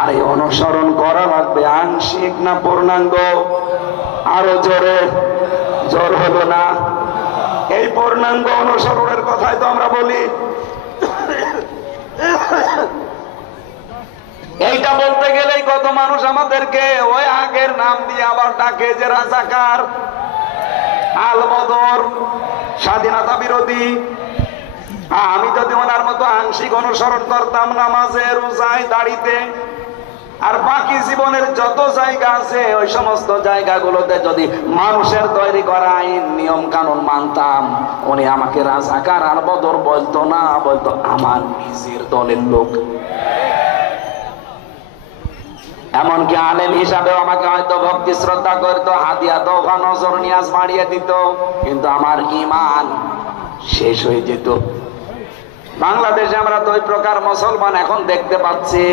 আর এই অনুসরণ করা লাগবে আংশিক না পূর্ণাঙ্গ? আরো জোরে, জোর হলো না? এই পূর্ণাঙ্গ অনুসরণের কথাই তো আমরা বলি। এইটা বলতে গেলেই কত মানুষ আমাদেরকে ওই আগের নাম দিয়ে আবার ডাকে, যে রাজাকার, আল বদর, স্বাধীনতা বিরোধী। আমি যদি ওনার মতো আংশিক অনুসরণ করতাম নামাজে, রোজায়, দাড়িতে, আর বাকি জীবনের যত জায়গা আছে ওই সমস্ত জায়গাগুলোতে যদি মানুষের তৈরি করা আইন নিয়ম কানুন মানতাম, উনি আমাকে রাজাকার আর বদর বলতো না, বলতো আমার নিজের দলের লোক। এমনকি আলেম হিসাবেও আমাকে হয়তো ভক্তি শ্রদ্ধা করতো, হাদিয়া তোফা নজর নিয়াজ বাড়িয়ে দিত, কিন্তু আমার ঈমান শেষ হয়ে যেত। বাংলাদেশে আমরা তো ওই প্রকার মুসলমান এখন দেখতে পাচ্ছি।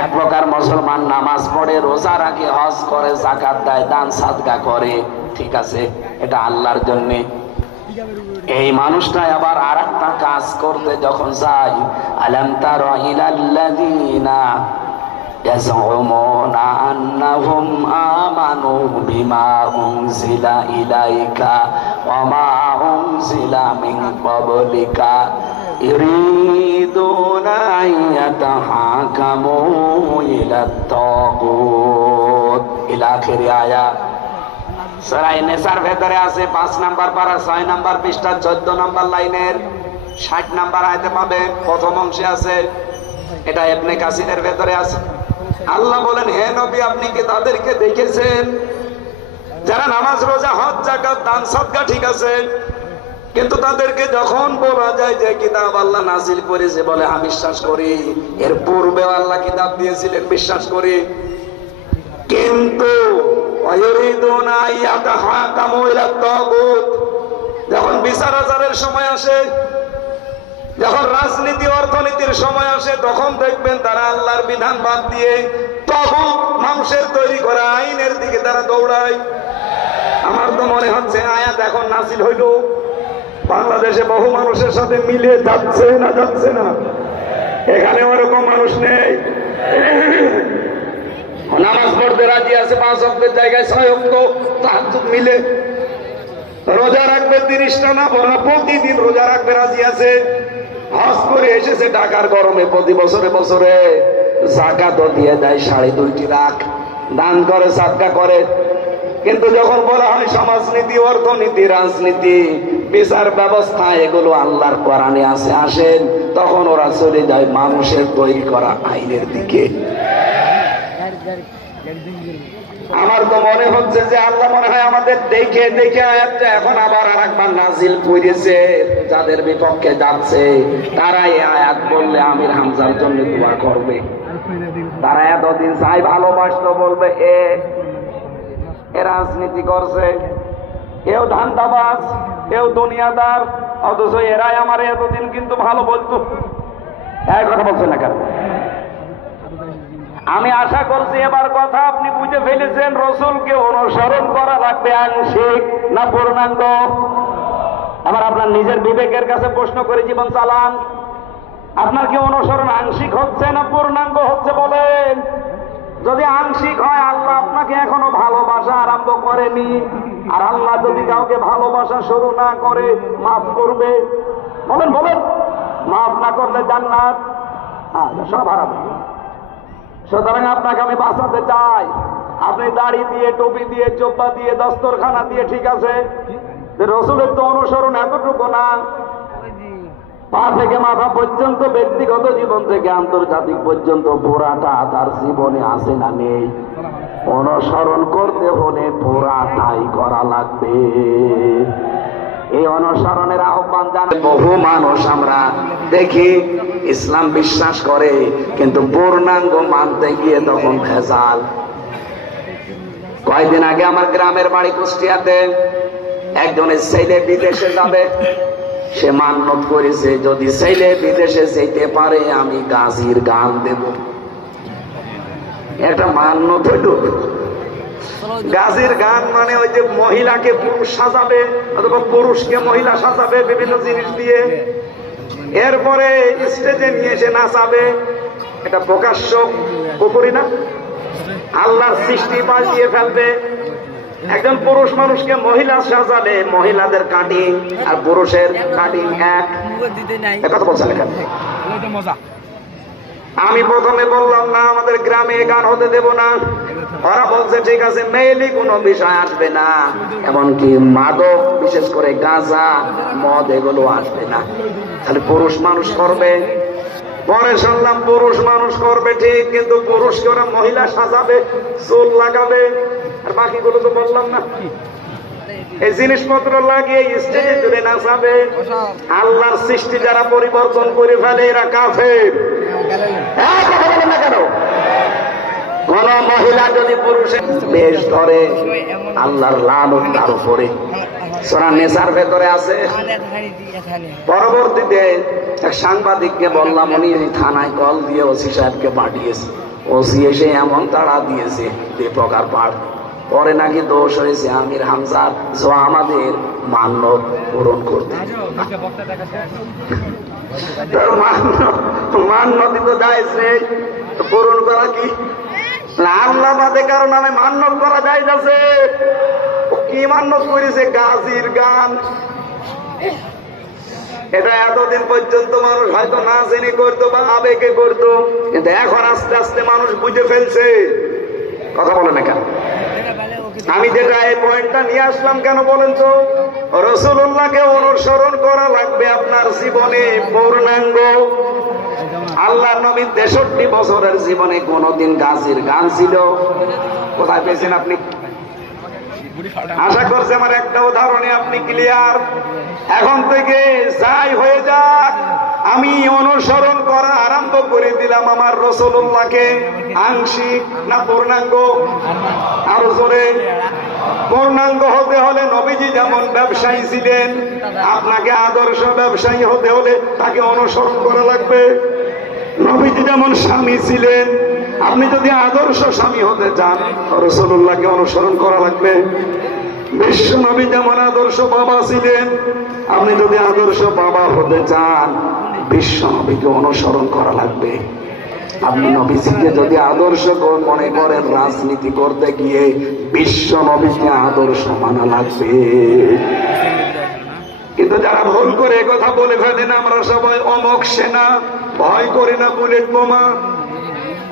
এক প্রকার মুসলমান নামাজ পড়ে, রোজা রাখে, হজ করে, যাকাত দেয়, দান সাদকা করে, ঠিক আছে, এটা আল্লাহর জন্য। এই মানুষটাই আবার আরেকটা কাজ করতে যখন যায়, আলাম তারা ইলাল্লাযীনা يزعمون أنهم آمنوا بما أنزل إليك وما أنزل من قبلك يريدون أن يتحاكموا إلى الطاغوت إلى آخر آية। সূরা নিসার ভেতরে আছে 5 নাম্বার পারা 6 নাম্বার পৃষ্ঠা 14 নাম্বার লাইনের 60 নাম্বার আয়াতে পাবে, প্রথম অংশে আছে। এটা ইবনে কাসিরের ভেতরে আছে। আল্লাহ বলেন, হে নবী, আপনি কি তাদেরকে দেখেছেন যারা নামাজ, রোজা, হজ, যাকাত, দান সদকা, ঠিক আছে, কিন্তু তাদেরকে যখন বলা যায় যে কিতাব আল্লাহ নাজিল করেছে, বলে আমি বিশ্বাস করি, এর পূর্বে আল্লাহ কিতাব দিয়েছিলেন, বিশ্বাস করি, কিন্তু ওয়ায়ুরিদুনা আইয়াতাহাকামু ইলা তাগুত, যখন বিচার আচারের সময় আসে, যখন রাজনীতি অর্থনীতির সময় আসে, তখন দেখবেন তারা আল্লাহর বিধান বাদ দিয়ে তাগুত, মানুষের তৈরি করা আইনের দিকে তারা দৌড়ায়। আমার তো মনে হচ্ছে আয়াত এখন নাজিল হইল, বাংলাদেশে বহু মানুষের সাথে মিলে যাচ্ছে না, যাচ্ছে না? এখানে ওরকম মানুষ নেই। নামাজ পড়তে রাজি আছে 5 ওয়াক্তের জায়গায় 6 ওয়াক্ত, তাহাজ্জুদ মিলে। রোজা রাখবে 30টা না, প্রতিদিন রোজা রাখবে রাজি আছে। হজ করে এসেছে ঢাকার গরমে, প্রতি বছরে বছরে যাকাতও দিয়ে দেয় 2.5 লাখ, দান করে, সাদকা করে। কিন্তু যখন বলা হয় সমাজনীতি, অর্থনীতি, রাজনীতি, বিচার ব্যবস্থা, এগুলো আল্লাহর কোরআনে আছে, আসেন, তখন ওরা চলে যায় মানুষের তৈরি করা আইনের দিকে। আমার তো মনে হচ্ছে যে আল্লাহ মনে হয় আমাদের দেখে দেখে আয়াতটা এখন আবার আরেকবার নাজিল করেছে। যাদের বিপক্ষে যাচ্ছে তারা এই আয়াত বললে আমির হামজার জন্য দোয়া করবে। তারা এতদিন চাই ভালোবাসতো, বলবে এ রাজনীতি করছে, এও ধান্দাবাজ, এও দুনিয়াদার, অথচ এরাই আমার এতদিন কিন্তু ভালো বলতো। এই কথা বলছে না কেন? আমি আশা করছি এবার কথা আপনি বুঝে ফেলেছেন, রসুলকে অনুসরণ করা লাগবে আংশিক না পূর্ণাঙ্গ। আবার আপনার নিজের বিবেকের কাছে প্রশ্ন করে জীবন চালান, আপনার কি অনুসরণ আংশিক হচ্ছে না পূর্ণাঙ্গ হচ্ছে বলেন? যদি আংশিক হয়, আল্লাহ আপনাকে এখনো ভালোবাসা আরম্ভ করেনি, আর আল্লাহ যদি কাউকে ভালোবাসা শুরু না করে মাফ করবে? বলেন বলেন, মাফ না করলে জান্নাত সব হারাবে। সুতরাং আপনাকে আমি বাঁচাতে চাই। আপনি দাড়ি দিয়ে, টুপি দিয়ে, জোব্বা দিয়ে, দস্তরখানা দিয়ে, ঠিক আছে, রসুলের তো অনুসরণ এতটুকু না, পা থেকে মাথা পর্যন্ত, ব্যক্তিগত জীবন থেকে আন্তর্জাতিক পর্যন্ত পুরাটা তার জীবনে আছে না নেই? অনুসরণ করতে হলে পুরাটাই করা লাগবে। এই অনুসরণের আহ্বান জানাই। বহু মানুষ আমরা দেখি ইসলাম বিশ্বাস করে, কিন্তু পূর্ণাঙ্গ মানতে গিয়ে তখন ভেজাল। কয়েকদিন আগে আমার গ্রামের বাড়ি কুষ্টিয়াতে, একজনের ছেলে বিদেশে যাবে, সে মান্যত করেছে যদি ছেলে বিদেশে যেতে পারে আমি গাজীর গান দেব। একটা মান্যত হইল। গাজীর গান মানে ওই যে মহিলাকে পুরুষ সাজাবে অথবা পুরুষকে মহিলা সাজাবে বিভিন্ন জিনিস দিয়ে, এরপরে স্টেজে নিয়ে এসে নাচাবে, এটা প্রকাশ্য কুফরি না? আল্লাহর সৃষ্টি পাল্টিয়ে ফেলবে। একজন পুরুষ মানুষকে মহিলা সাজালে মহিলাদের কাটিং আর পুরুষের কাটিং এক কথা বলছেন এখানে। আমি প্রথমে বললাম না আমাদের গ্রামে গান হতে দেব না, ওরা বলছে ঠিক আছে মেয়েলি কোনো বিষয় আসবে না, এমনকি মাদক বিশেষ করে গাঁজা মদ এগুলো আসবে না, তাহলে পুরুষ মানুষ করবে। পরে শুনলাম পুরুষ মানুষ করবে ঠিক, কিন্তু পুরুষকে ওরা মহিলা সাজাবে, চুল লাগাবে, আর বাকিগুলো তো বললাম না। এই জিনিসপত্র লাগিয়ে স্টেজে তুলে নাচাবে। আল্লাহর সৃষ্টি যারা পরিবর্তন করে ফেলে এরা কাফের। কথা বলেন না কেন? কোন মহিলা যদি পুরুষের বেশ ধরে আল্লাহর লানত তার উপরে। সূরা নিসার ভেতরে আছে। পরবর্তীতে এক সাংবাদিককে বললাম, উনি থানায় কল দিয়ে ওসি সাহেবকে পাঠিয়েছে। ওসি এসে এমন তাড়া দিয়েছে যে প্রকার পাঠ। পরে নাকি দোষ হয়েছে আমির হামজার, যা আমাদের মান্য পূরণ করতে মান্যতি তো যাইছে, পূরণ করা কি আল্লাহ বাদে কারো নামে মান্যত করা যাইতেছে। কি মান্যত করেছে? গাজির গান। এটা এতদিন পর্যন্ত মানুষ হয়তো না জেনে করতো বা আবেগে করতো, কিন্তু এখন আস্তে আস্তে মানুষ বুঝে ফেলছে। কথা বলে না কেন? আমি যেটা এই পয়েন্টটা নিয়ে আসলাম কেন বলেন তো, রাসূলুল্লাহকে অনুসরণ করা লাগবে আপনার জীবনে পূর্ণাঙ্গ। আল্লাহ নবী 63 বছরের জীবনে কোনদিন গাজির গান ছিল? কোথায় পেয়েছেন আপনি? আশা করছি আমার একটা উদাহরণে আপনি ক্লিয়ার। এখন থেকে যাই হয়ে যাক, আমি অনুসরণ করা আরম্ভ করে দিলাম আমার রাসূলুল্লাহকে। আংশিক না পূর্ণাঙ্গ? আরো জোরে। পূর্ণাঙ্গ হতে হলে নবীজি যেমন ব্যবসায়ী ছিলেন, আপনাকে আদর্শ ব্যবসায়ী হতে হলে তাকে অনুসরণ করা লাগবে। নবীজি যেমন স্বামী ছিলেন, আপনি যদি আদর্শ স্বামী হতে চান রাসূলুল্লাহকে অনুসরণ করা লাগবে। বিশ্ব নবী যেমন আদর্শ বাবা ছিলেন, আপনি যদি আদর্শ বাবা হতে চান বিশ্ব নবীকে অনুসরণ করা লাগবে। আপনি নবীজিকে যদি আদর্শ মনে করেন, রাজনীতি করতে গিয়ে বিশ্ব নবীকে আদর্শ মানা লাগবে। কিন্তু যারা ভুল করে কথা বলে ফেলেন আমরা সবাই অমক সেনা, ভয় করি না বুলেট বোমা,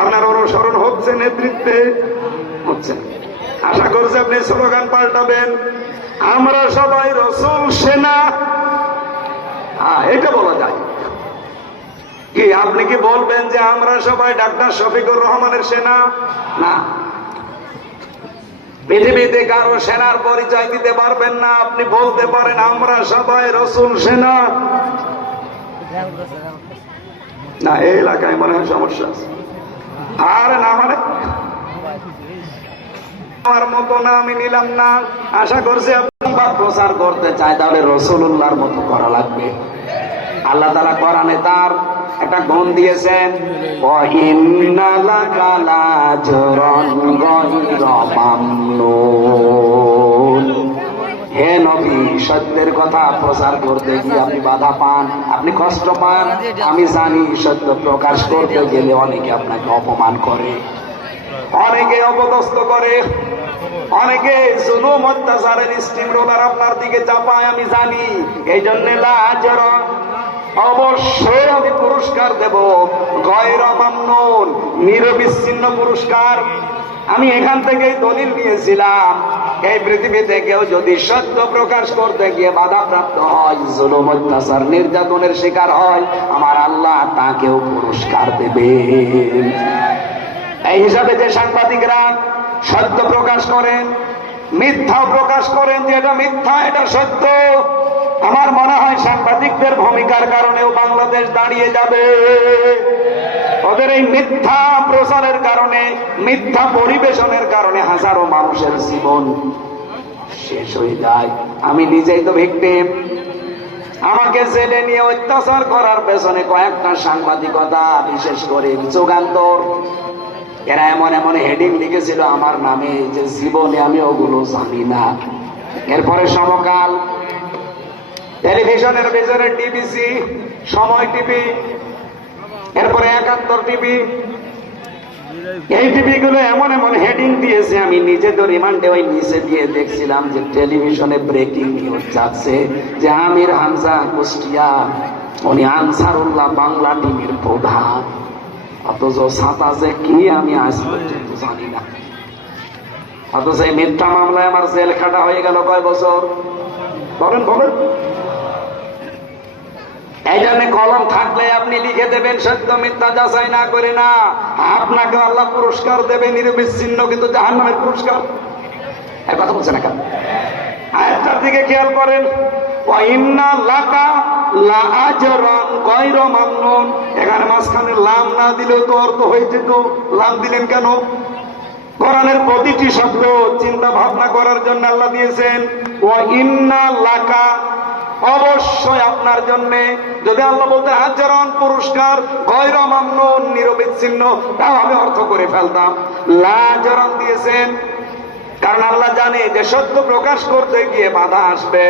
আপনার অনুসরণ হচ্ছে নেতৃত্বে হচ্ছে। আশা করছি আপনি স্লোগান পাল্টাবেন, আমরা সবাই রাসূল সেনা। এটা বলা যায় কি? আপনি কি বলবেন যে আমরা সবাই ডাক্তার শফিকুর রহমানের সেনা? না, পৃথিবীতে কারো সেনার পরিচয় দিতে পারবেন না। আপনি বলতে পারেন আমরা সবাই রাসূল সেনা। না, এই এলাকায় মনে হয় সমস্যা আছে। আর না মানে আমার মতো না, আমি নিলাম না। আশা করছি আপনি প্রচার করতে চাই তাহলে রাসূলুল্লাহর মতো করা লাগবে। আল্লাহ তাআলা কোরআনে তার একটা গুণ দিয়েছেন, ওয়া ইন্না লাকা লাজরান গায়রা মামনুন। হে নবী, সত্যের কথা প্রচার করতে গিয়ে আপনি বাধা পান, আপনি কষ্ট পান, আমি জানি। সত্য প্রকাশ করতে গেলে অনেকে আপনাকে অপমান করে, অনেকে অপদস্থ করে, অনেকে জুলুম অত্যাচারের স্টিম রোলার আপনার দিকে চাপায়, আমি জানি। এই জন্য লাজরা, অবশ্যই আমি পুরস্কার দেব, গায়রা মামনুন, নিরবিচ্ছিন্ন পুরস্কার। আমি এখান থেকেই দলিল নিয়েছিলাম, এই পৃথিবীতে কেউ যদি সত্য প্রকাশ করতে গিয়ে বাধাপ্রাপ্ত হয়, জুলুম অত্যাচার নির্যাতনের শিকার হয়, আমার আল্লাহ তাকেও পুরস্কার দেবেন। এই হিসাবে যে সাংবাদিকরা সত্য প্রকাশ করেন, মিথ্যা প্রকাশ করেন যে এটা মিথ্যা এটা সত্য, আমার মনে হয় সাংবাদিকদের ভূমিকার কারণেও বাংলাদেশ দাঁড়িয়ে যাবে। ওদের এই মিথ্যা প্রচারের কারণে, মিথ্যা পরিবেশনের কারণে হাজারো মানুষের জীবন শেষ হয়ে যায়। আমি নিজেই তো ভিকটিম। আমাকে জেলে নিয়ে অত্যাচার করার পেছনে কয়েকটা সাংবাদিকতা, বিশেষ করে যুগান্তর, এরা এমন এমন হেডিং লিখেছিল আমার নামে যে জীবনে আমি ওগুলো জানি না। এরপরে সমকাল, টেলিভিশনের ভিতরে টিভিসি, সময় টিভি, এরপরে 71 টিভি, এই টিভি গুলো এমন এমন হেডিং দিয়েছে, আমি নিজে তো রিমান্ডে ওই নিচে দিয়ে দেখছিলাম যে টেলিভিশনে ব্রেকিং নিউজ যাচ্ছে যে আমির হামজা কুষ্টিয়া উনি আনসারুল্লাহ বাংলা টিভির প্রধান, অথচ ছাতা যে কি আমি আজ পর্যন্ত জানি না। অথচ এই মিথ্যা মামলায় আমার জেল খাটা হয়ে গেল কয় বছর, বলেন বলেন। এই জন্য কলম থাকলে আপনি লিখে দেবেন, সত্য মিথ্যা যাচাই না করে না। আপনাকে আল্লাহ পুরস্কার দেবে নিরবিচ্ছিন্ন, কিন্তু জাহান্নামের পুরস্কার এর কথা বলছে না কেন? আয়াতটার দিকে খেয়াল করেন, ওয়া ইন্না লাকা লাআজরান গায়রা মামনুন। এখানে মাঝখানে লাম না দিলেও তো অর্থ হয়ে যেত, লাম দিলেন কেন? কোরআনের প্রতিটি শব্দ চিন্তা ভাবনা করার জন্য আল্লাহ দিয়েছেন। ওয়া ইন্না লাকা, অবশ্যই আপনার জন্য। যদি আল্লাহ বলতে আজরান পুরস্কার, গায়রা মামনুন নিরবিচ্ছিন্ন, তাও আমি অর্থ করে ফেলতাম। লাআজরান দিয়েছেন কারণ আল্লাহ জানে যে সত্য প্রকাশ করতে গিয়ে বাধা আসবে।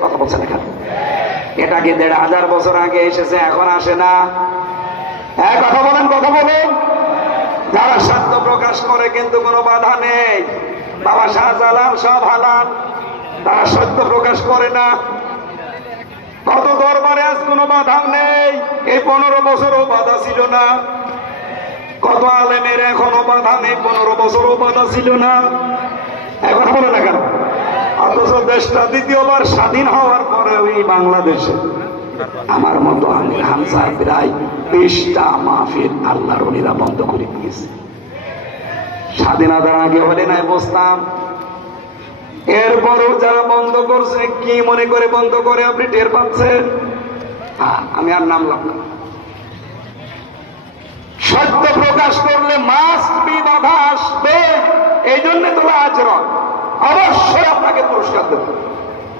কথা বলছেন এখানে, এটা কি 1500 বছর আগে এসেছে, এখন আসে না? হ্যাঁ কথা বলেন, কথা বলেন। যারা সত্য প্রকাশ করে কিন্তু কোনো বাধা নেই। বাবা শাহজালাল সব হালাল, তারা সত্য প্রকাশ করে না। কত দরবারে আজ কোনো বাধা নেই, এই 15 বছরও বাধা ছিল না। কত আলেমের এখনো বাধা নেই, 15 বছরও বাধা ছিল না। এখন বলে না কেন? অথচ দেশটা দ্বিতীয়বার স্বাধীন হওয়ার পরে ওই বাংলাদেশে আমার মতো আমির হামজার প্রায় 20টা মাহফিল আল্লাহর ওলিরা বন্ধ করে দিয়েছে। স্বাধীনতার আগে হলে নাই বসতাম, এরপরও যারা বন্ধ করছে কি মনে করে বন্ধ করে আপনি টের পাচ্ছেন? আমি আর নামলাম না। সত্য প্রকাশ করলে মাস্ট বি বাধা আসবে, এই জন্য তো আজরান অবশ্যই আপনাকে পুরস্কার দেব।